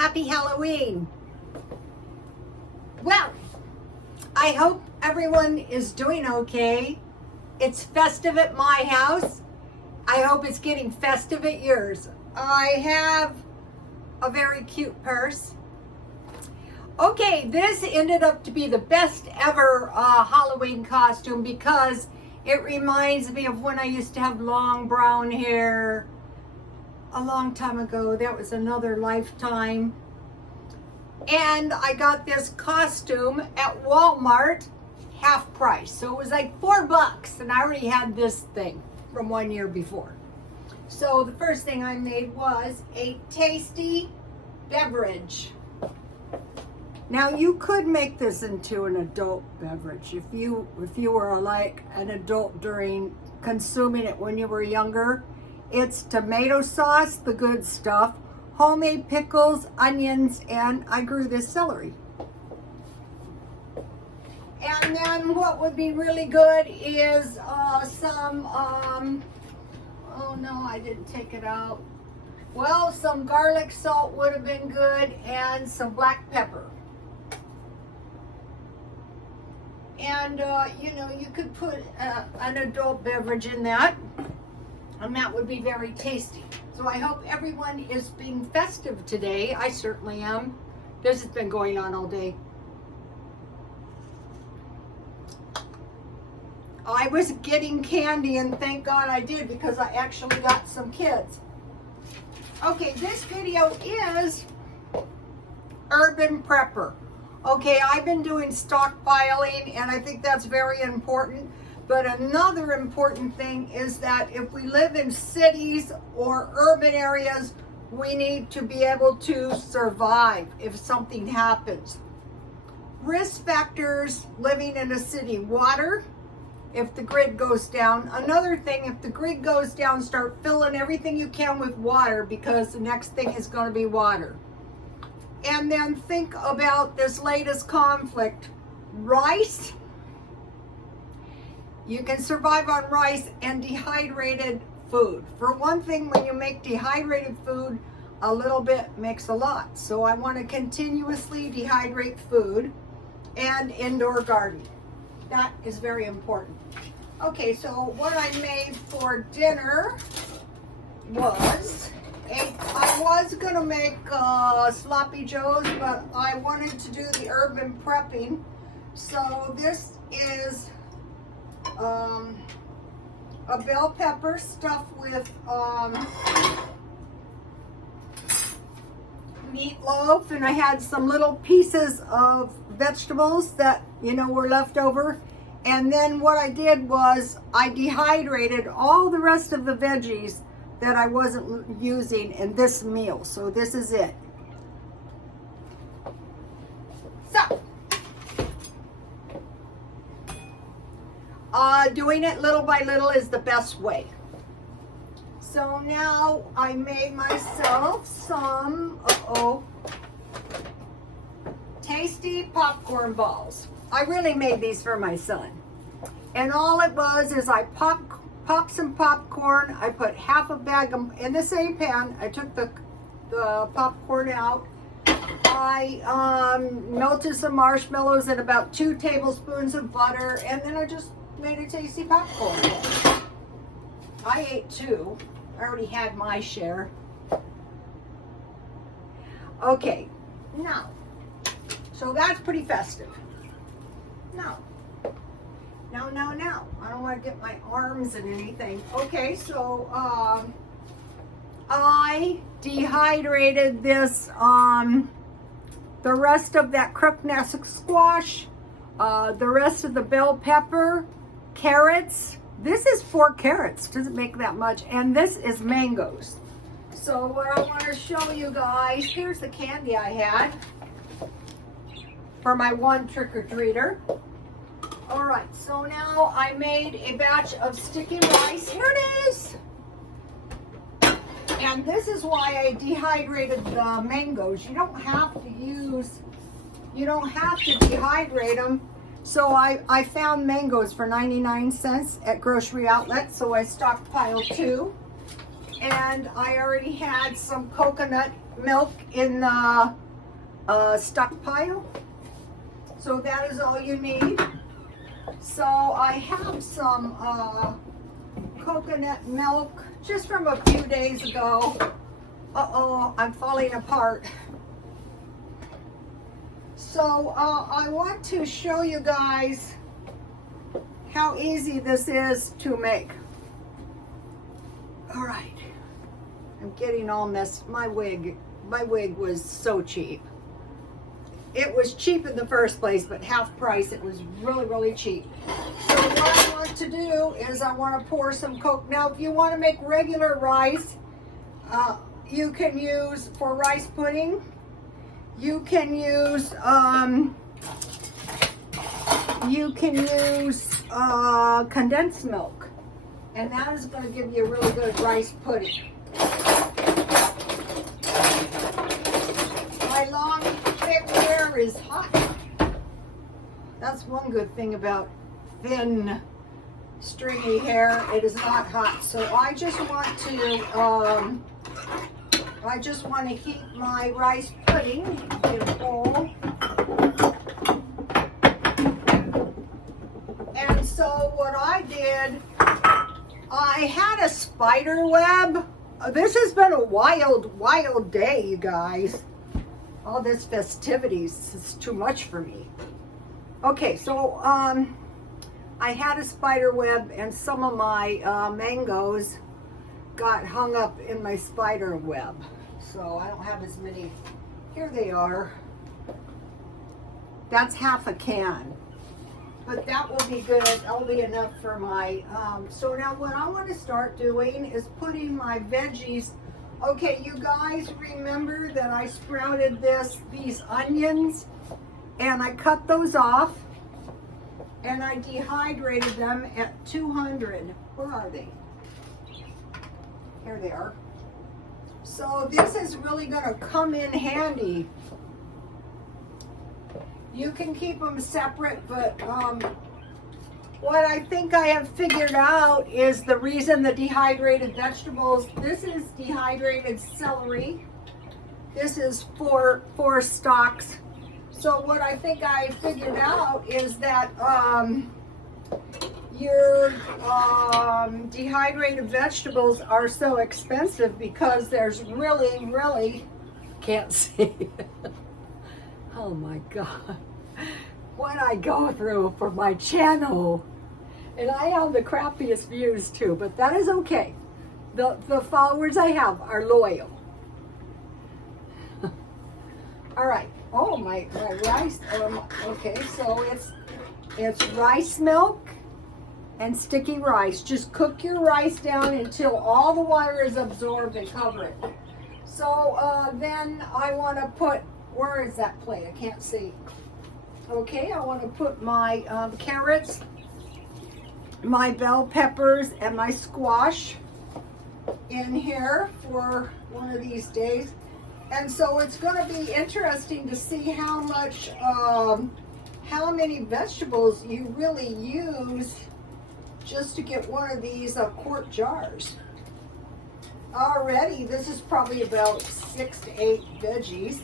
Happy Halloween. Well, I hope everyone is doing okay. It's festive at my house. I hope it's getting festive at yours. I have a very cute purse. Okay, this ended up to be the best ever Halloween costume because it reminds me of when I used to have long brown hair a long time ago. That was another lifetime. And I got this costume at Walmart, half price. So it was like $4, and I already had this thing from 1 year before. So the first thing I made was a tasty beverage. Now you could make this into an adult beverage if you were like an adult during consuming it when you were younger. It's tomato sauce, the good stuff, homemade pickles, onions, and I grew this celery. And then what would be really good is some, oh no, I didn't take it out. Well, some garlic salt would have been good and some black pepper. And, you know, you could put an adult beverage in that, and that would be very tasty. So I hope everyone is being festive today. I certainly am. This has been going on all day. I was getting candy, and thank God I did, because I actually got some kids. Okay, this video is Urban Prepper. Okay, I've been doing stockpiling, and I think that's very important. But another important thing is that if we live in cities or urban areas, we need to be able to survive if something happens. Risk factors living in a city: water, if the grid goes down. Another thing, if the grid goes down, start filling everything you can with water, because the next thing is going to be water. And then think about this latest conflict. Rice. You can survive on rice and dehydrated food. For one thing, when you make dehydrated food, a little bit makes a lot. So I want to continuously dehydrate food and indoor garden. That is very important. Okay, so what I made for dinner was, I was going to make sloppy joes, but I wanted to do the urban prepping. So this is a bell pepper stuffed with meatloaf, and I had some little pieces of vegetables that, you know, were left over. And then what I did was I dehydrated all the rest of the veggies that I wasn't using in this meal. So this is it. So doing it little by little is the best way. So now I made myself some tasty popcorn balls. I really made these for my son. And all it was is I popped some popcorn. I put half a bag in the same pan. I took the popcorn out. I melted some marshmallows and about 2 tablespoons of butter, and then I just made a tasty popcorn. I ate 2. I already had my share. Okay, now, so that's pretty festive. Now, I don't want to get my arms in anything. Okay, so I dehydrated this, the rest of that crookneck squash, the rest of the bell pepper, carrots. This is 4 carrots, doesn't make that much, and this is mangoes. So what I want to show you guys, here's the candy I had for my one trick-or-treater. All right, so now I made a batch of sticky rice. Here it is. And this is why I dehydrated the mangoes. You don't have to dehydrate them. So I found mangoes for 99 cents at grocery outlet, so I stockpiled 2. And I already had some coconut milk in the stockpile. So that is all you need. So I have some coconut milk just from a few days ago. Uh-oh, I'm falling apart. So I want to show you guys how easy this is to make. All right, I'm getting all messed. My wig was so cheap. It was cheap in the first place, but half price, it was really, really cheap. So what I want to do is I want to pour some Coke. Now, if you want to make regular rice, you can use, for rice pudding, you can use condensed milk. And that is going to give you a really good rice pudding. My long thick hair is hot. That's one good thing about thin, stringy hair. It is not hot. So I just want to heat my rice pudding in a bowl. And so what I did, I had a spider web. This has been a wild, wild day, you guys. All this festivities is too much for me. Okay, so I had a spider web and some of my mangoes got hung up in my spider web. So I don't have as many. Here they are. That's half a can. But that will be good. That'll be enough for my, so now what I want to start doing is putting my veggies. Okay, you guys remember that I sprouted these onions, and I cut those off, and I dehydrated them at 200. Where are they? Here they are. So this is really going to come in handy. You can keep them separate, but what I think I have figured out is the reason the dehydrated vegetables, this is dehydrated celery. This is four stalks. So what I think I figured out is that your dehydrated vegetables are so expensive because there's really, can't see. Oh my God, what I go through for my channel. And I have the crappiest views too, but that is okay. The followers I have are loyal. All right, oh my rice, okay, so it's rice milk and sticky rice. Just cook your rice down until all the water is absorbed and cover it. So then I want to put, where is that plate? I can't see. Okay, I want to put my carrots, my bell peppers, and my squash in here for one of these days. And so it's going to be interesting to see how much, how many vegetables you really use just to get one of these quart jars. Already, this is probably about 6 to 8 veggies.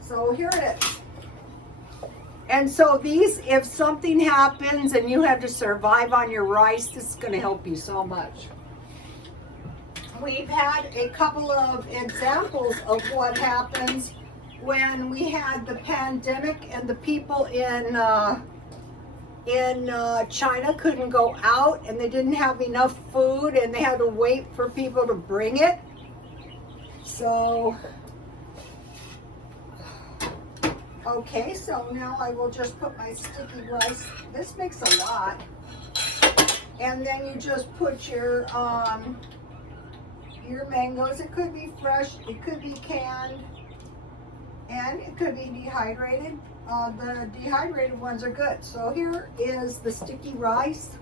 So here it is. And so these, if something happens and you have to survive on your rice, this is going to help you so much. We've had a couple of examples of what happens when we had the pandemic and the people in China couldn't go out and they didn't have enough food and they had to wait for people to bring it. So, okay, so now I will just put my sticky rice. This makes a lot. And then you just put your mangoes. It could be fresh, it could be canned, and it could be dehydrated. The dehydrated ones are good. So here is the sticky rice.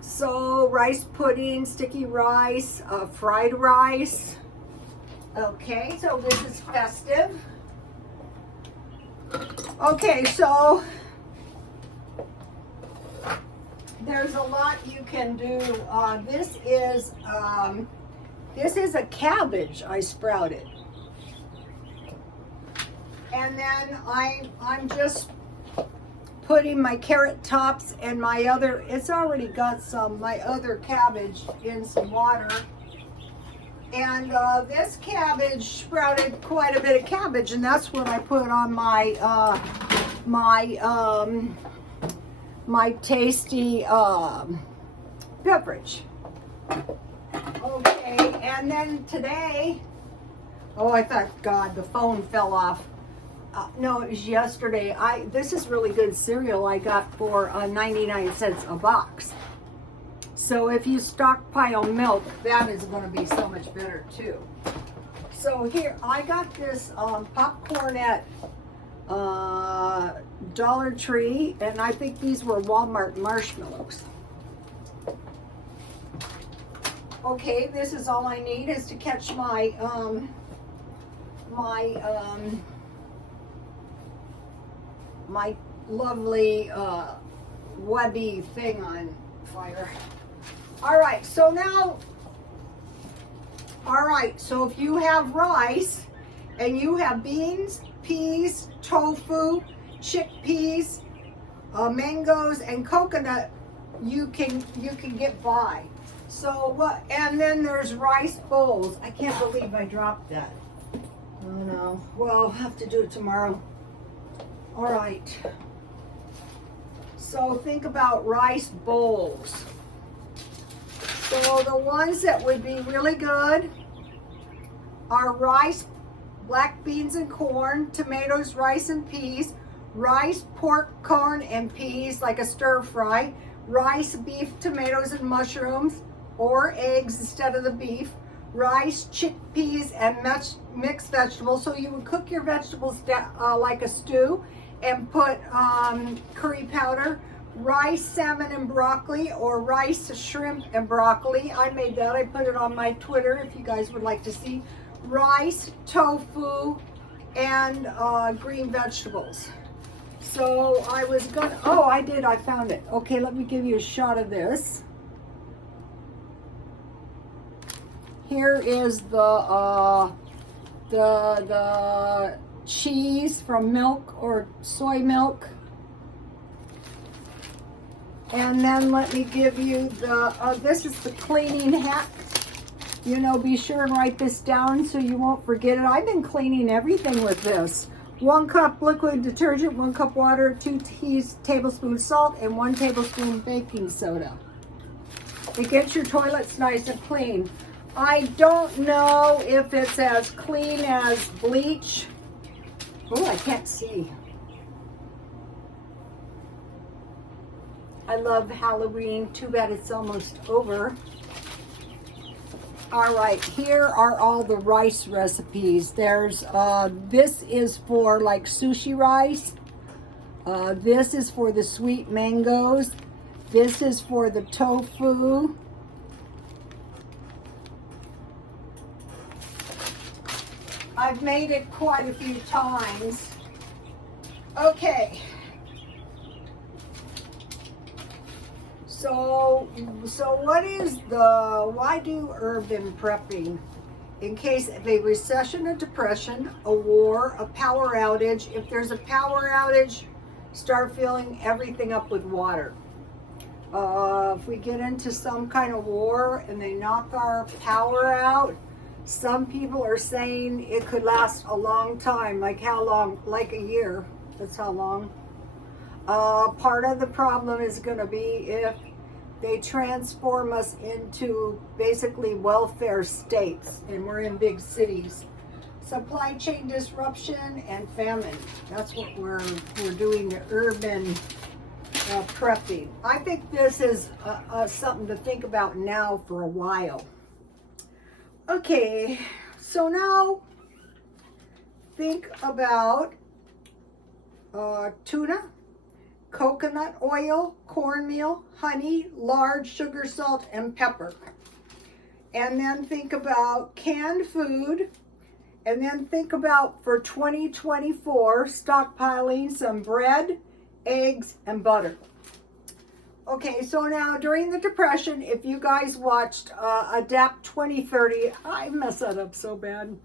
So rice pudding, sticky rice, fried rice. Okay, so this is festive. Okay, so there's a lot you can do. This is a cabbage I sprouted. And then I'm just putting my carrot tops and my other, it's already got my other cabbage in some water. And this cabbage sprouted quite a bit of cabbage, and that's what I put on my tasty beverage. Okay, and then today, oh, I thought, God, the phone fell off. No, it was yesterday. This is really good cereal I got for 99 cents a box. So if you stockpile milk, that is going to be so much better too. So here, I got this popcorn at Dollar Tree, and I think these were Walmart marshmallows. Okay, this is all I need is to catch my my lovely webby thing on fire. All right, so now, all right, so if you have rice and you have beans, peas, tofu, chickpeas, mangoes, and coconut, you can get by. So what? And then there's rice bowls. I can't believe I dropped that. Oh no. Well, I'll have to do it tomorrow. All right. So think about rice bowls. So the ones that would be really good are rice, black beans and corn, tomatoes, rice and peas, rice, pork, corn, and peas like a stir fry, rice, beef, tomatoes, and mushrooms, or eggs instead of the beef, rice, chickpeas, and mixed vegetables. So you would cook your vegetables like a stew and put curry powder, rice, salmon, and broccoli, or rice, shrimp, and broccoli. I made that. I put it on my Twitter if you guys would like to see. Rice, tofu, and green vegetables. So I was gonna, oh, I did, I found it. Okay, let me give you a shot of this. Here is the cheese from milk or soy milk. And then let me give you this is the cleaning hack. You know, be sure and write this down so you won't forget it. I've been cleaning everything with this. 1 cup liquid detergent, 1 cup water, 2 tablespoons salt, and 1 tablespoon baking soda. It gets your toilets nice and clean. I don't know if it's as clean as bleach. Oh, I can't see. I love Halloween. Too bad it's almost over. All right, here are all the rice recipes. There's, this is for like sushi rice. This is for the sweet mangoes. This is for the tofu. I've made it quite a few times. Okay. So what is why do urban prepping? In case of a recession, a depression, a war, a power outage. If there's a power outage, start filling everything up with water. If we get into some kind of war and they knock our power out, some people are saying it could last a long time. Like how long? Like a year. That's how long. Part of the problem is going to be if they transform us into basically welfare states, and we're in big cities. Supply chain disruption and famine. That's what we're doing, the urban prepping. I think this is something to think about now for a while. Okay, so now think about tuna, coconut oil, cornmeal, honey, large sugar, salt, and pepper. And then think about canned food. And then think about for 2024, stockpiling some bread, eggs, and butter. Okay, so now during the Depression, if you guys watched Adapt 2030, I messed that up so bad.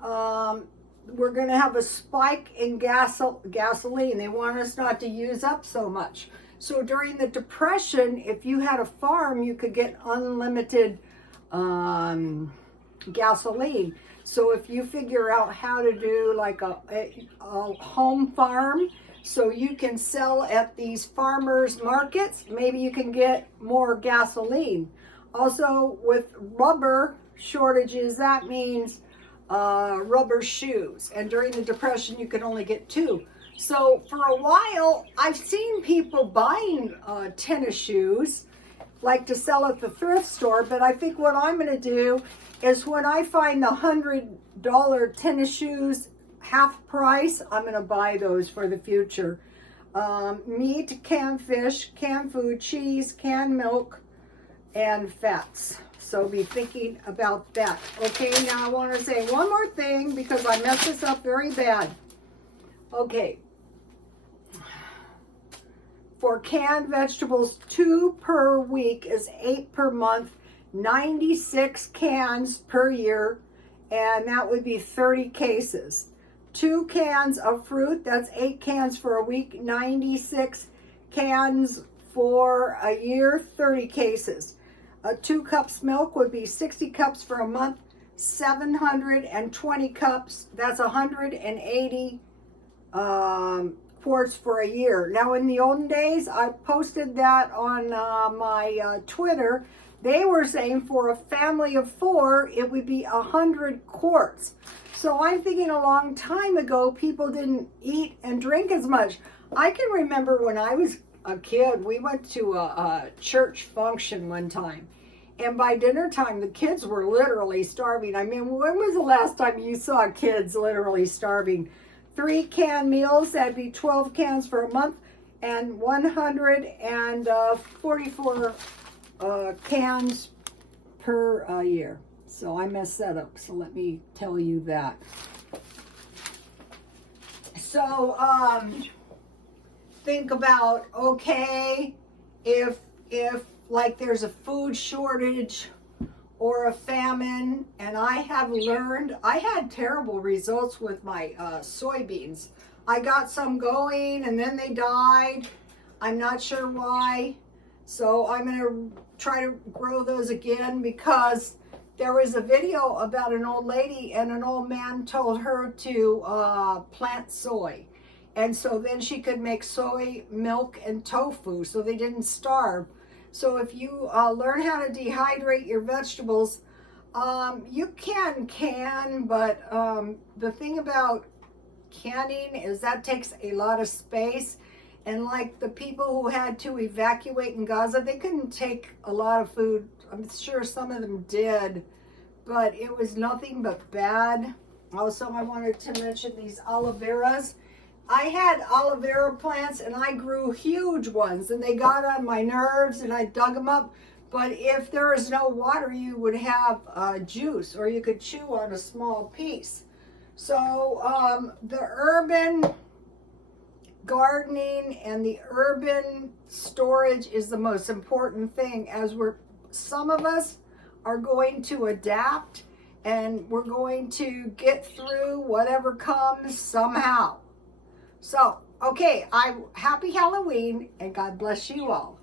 We're going to have a spike in gasoline. They want us not to use up so much. So during the Depression, if you had a farm, you could get unlimited gasoline. So if you figure out how to do like a home farm, so you can sell at these farmers markets, maybe you can get more gasoline. Also with rubber shortages, that means rubber shoes. And during the Depression, you could only get 2. So for a while, I've seen people buying tennis shoes, like to sell at the thrift store. But I think what I'm going to do is when I find the $100 tennis shoes half price, I'm going to buy those for the future. Meat, canned fish, canned food, cheese, canned milk, and fats. So be thinking about that. Okay, now I want to say one more thing because I messed this up very bad. Okay. For canned vegetables, 2 per week is 8 per month, 96 cans per year, and that would be 30 cases. 2 cans of fruit, that's 8 cans for a week, 96 cans for a year, 30 cases. 2 cups milk would be 60 cups for a month, 720 cups, that's 180 quarts for a year. Now in the olden days, I posted that on my Twitter. They were saying for a family of 4, it would be 100 quarts. So I'm thinking a long time ago, people didn't eat and drink as much. I can remember when I was a kid, we went to a church function one time. And by dinner time, the kids were literally starving. I mean, when was the last time you saw kids literally starving? 3 canned meals, that'd be 12 cans for a month, and 144 cans per year. So I messed that up, so let me tell you that. So think about, okay, if like there's a food shortage or a famine, and I have learned, I had terrible results with my soybeans. I got some going and then they died. I'm not sure why. So I'm gonna try to grow those again, because there was a video about an old lady and an old man told her to plant soy. And so then she could make soy milk and tofu so they didn't starve. So if you learn how to dehydrate your vegetables, you can, but the thing about canning is that takes a lot of space. And like the people who had to evacuate in Gaza, they couldn't take a lot of food. I'm sure some of them did, but it was nothing but bad. Also, I wanted to mention these aloe veras. I had aloe vera plants and I grew huge ones, and they got on my nerves and I dug them up. But if there is no water, you would have juice, or you could chew on a small piece. So the urban gardening and the urban storage is the most important thing, as some of us are going to adapt and we're going to get through whatever comes somehow. So, okay, happy Halloween, and God bless you all.